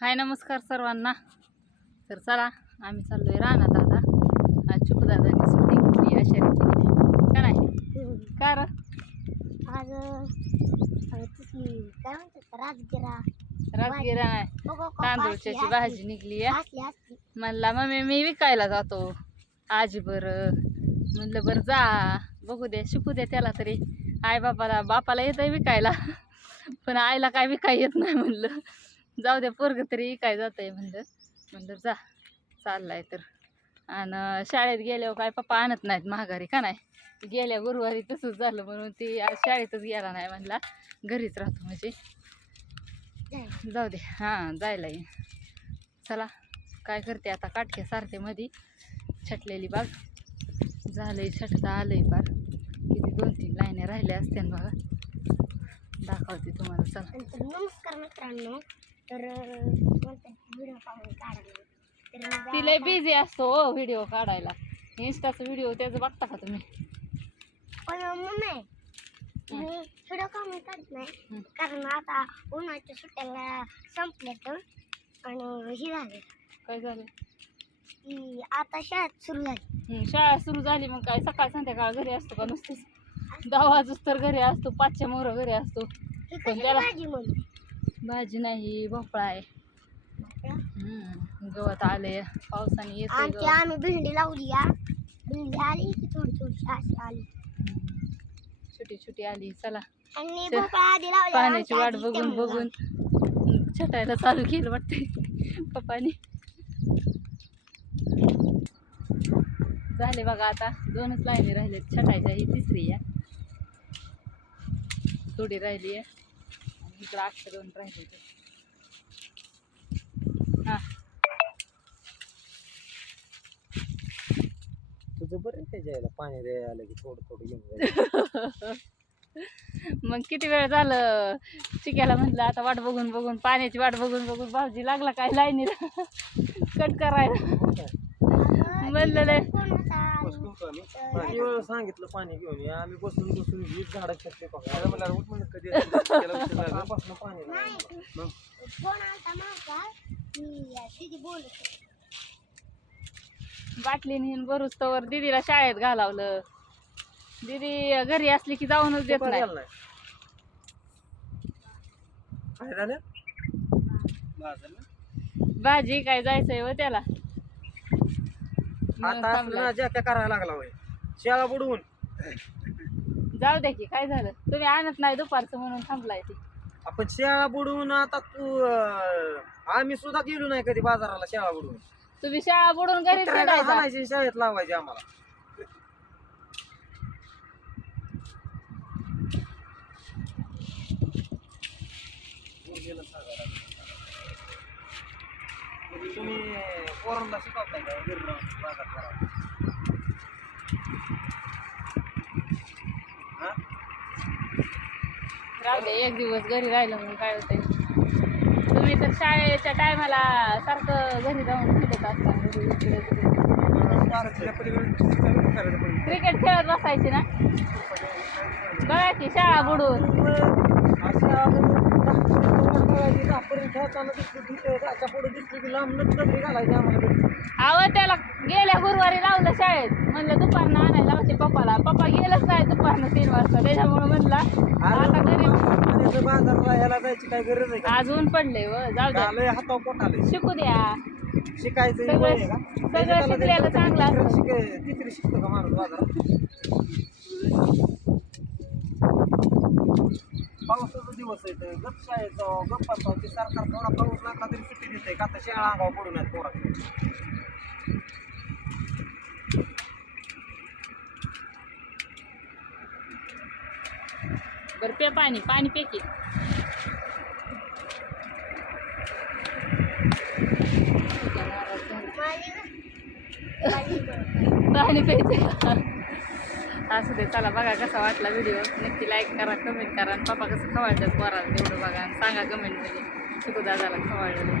हाय नमस्कार सर्वांना. तर चला आम्ही चाललोय रानात आता. आज चिकूदादांनी सुट्टी घेतली अशा रीतीने का नाही का र आज काय म्हणतात राजगिरा नाही तांदूळच्याची भाजी निघली आहे. म्हणला मम्मी मी विकायला जातो आजी बरं. म्हणलं बरं जा बघू दे शिकू दे त्याला तरी. आई बापाला येतं विकायला पण आईला काय विकाय येत नाही. म्हणलं जाऊ दे पोरग तरी काय जातंय. म्हणलं जा चाललाय तर. आणि शाळेत गेल्यावर काय पप्पा आणत नाहीत माघारी का नाही. गेल्या गुरुवारी तसंच झालं म्हणून ती आज शाळेतच गेला नाही. म्हणला घरीच राहतो म्हणजे जाऊ दे. हां जायला ये. चला काय करते आता काटके सारते मध्ये छटलेली बाग झालंय छटता आलंय पार. किती 2-3 लाईने राहिल्या असत्या बघा दाखवते तुम्हाला. चला नमस्कार मित्रांनो. तर व्हिडिओ काढायला ती लय बिझी असतो हो व्हिडिओ काढायला. इंस्टाचा व्हिडिओ त्याचं बघता का तुम्ही? पण मम्मी मी व्हिडिओ काढून काढत नाही कारण आता उन्हाळ्याच्या सुट्ट्याला संपल्यात आणि हे झालं. काय झालं की आता शाळा सुरू झाली. शाळा सुरू झाली मग काय सकाळ संध्याकाळ घरी असतो का नुसतेच 10 वाजूस तर घरी असतो 5च्या मोर घरी असतो. पण त्याला भाजी नाही भोपळा आहे. गवत आले पावसाने येते. आम्ही भेंडी लावली या भेंडी आली की थोडी थोडी अशी आली छोटी छोटी आली. चला आणि भोपळा आधी लावली. पाण्याची वाट बघून बघून छटायला चालू केलं वाटते पप्पानी. झाले बघा आता 2च लाईनी राहिले छटायच्या. ही तिसरी आहे थोडी राहिली आहे आणि इकडं 8-2 राहिले. हां तुझं बरं त्याच्या पाणी द्यायला की थोडं थोडं घेऊन मग किती वेळ झालं चिक्याला म्हटलं आता वाट बघून बघून पाण्याची वाट बघून बघून भाऊजी लागला काय लाईनीला कट करायला. म्हणलं सांगितलं पाणी घेऊन या. आम्ही बसून बसून झाडं छटले कधी पाणी बाटली नेऊन बरूच तवर दीदीला शाळेत घालावलं. दीदी घरी असली की जाऊनच देत नाही. भाजी काय जायचंय व त्याला. आता ज्या करायला लागला होय शाळा बुडवून. जाऊ दे की काय झालं तुम्ही आणत नाही दुपारचं म्हणून थांबलाय ती. आपण शाळा बुडवून आता तू आम्ही सुद्धा गेलो नाही कधी बाजाराला शाळा बुडवून. तुम्ही शाळा बुडून घरी आणायची शाळेत लावायची आम्हाला. तुम्ही पोरांना शिकवताय का घरी राहून बाजार करायला? राहू दे एक दिवस घरी राहिलं म्हणून काय होतंय. तुम्ही तर शाळेच्या टायमाला सारखं घरी जाऊन खेळत असता. क्रिकेट खेळत बसायची ना बघा की शाळा बुडून. अहो त्याला गेल्या गुरुवारी लावलं शाळेत. म्हणलं दुपारनं आणायला लावते पप्पाला. पप्पा गेलंच नाही दुपारनं 3 वाजता. त्याच्यामुळे म्हणला आता घरी बाजारला जायची काय गरज आहे? आज ऊन पडले व जाऊ द्या हातावर पोट आले. शिकू द्या. शिकायचं सगळं शिकलेलं चांगलं असतं. तिसरी शिकतो का माणूस बाजारात? पावसाचा दिवस आहे गप शाळेत जाऊ गप्पा ते सरकार थोडा पाऊस लागला तरी सुट्टी देते का आता शाळा अंगावर पडून आहेत पोरांची. बरं पे पाणी पे की. पाणी प्यायचं असू दे. चला बघा कसा वाटला व्हिडिओ. नक्की लाईक करा कमेंट करा. आणि पप्पा कसं खवाळतात पोराला तेवढं बघा आणि सांगा कमेंटमध्ये चिकूदादाला खवाळलेलं.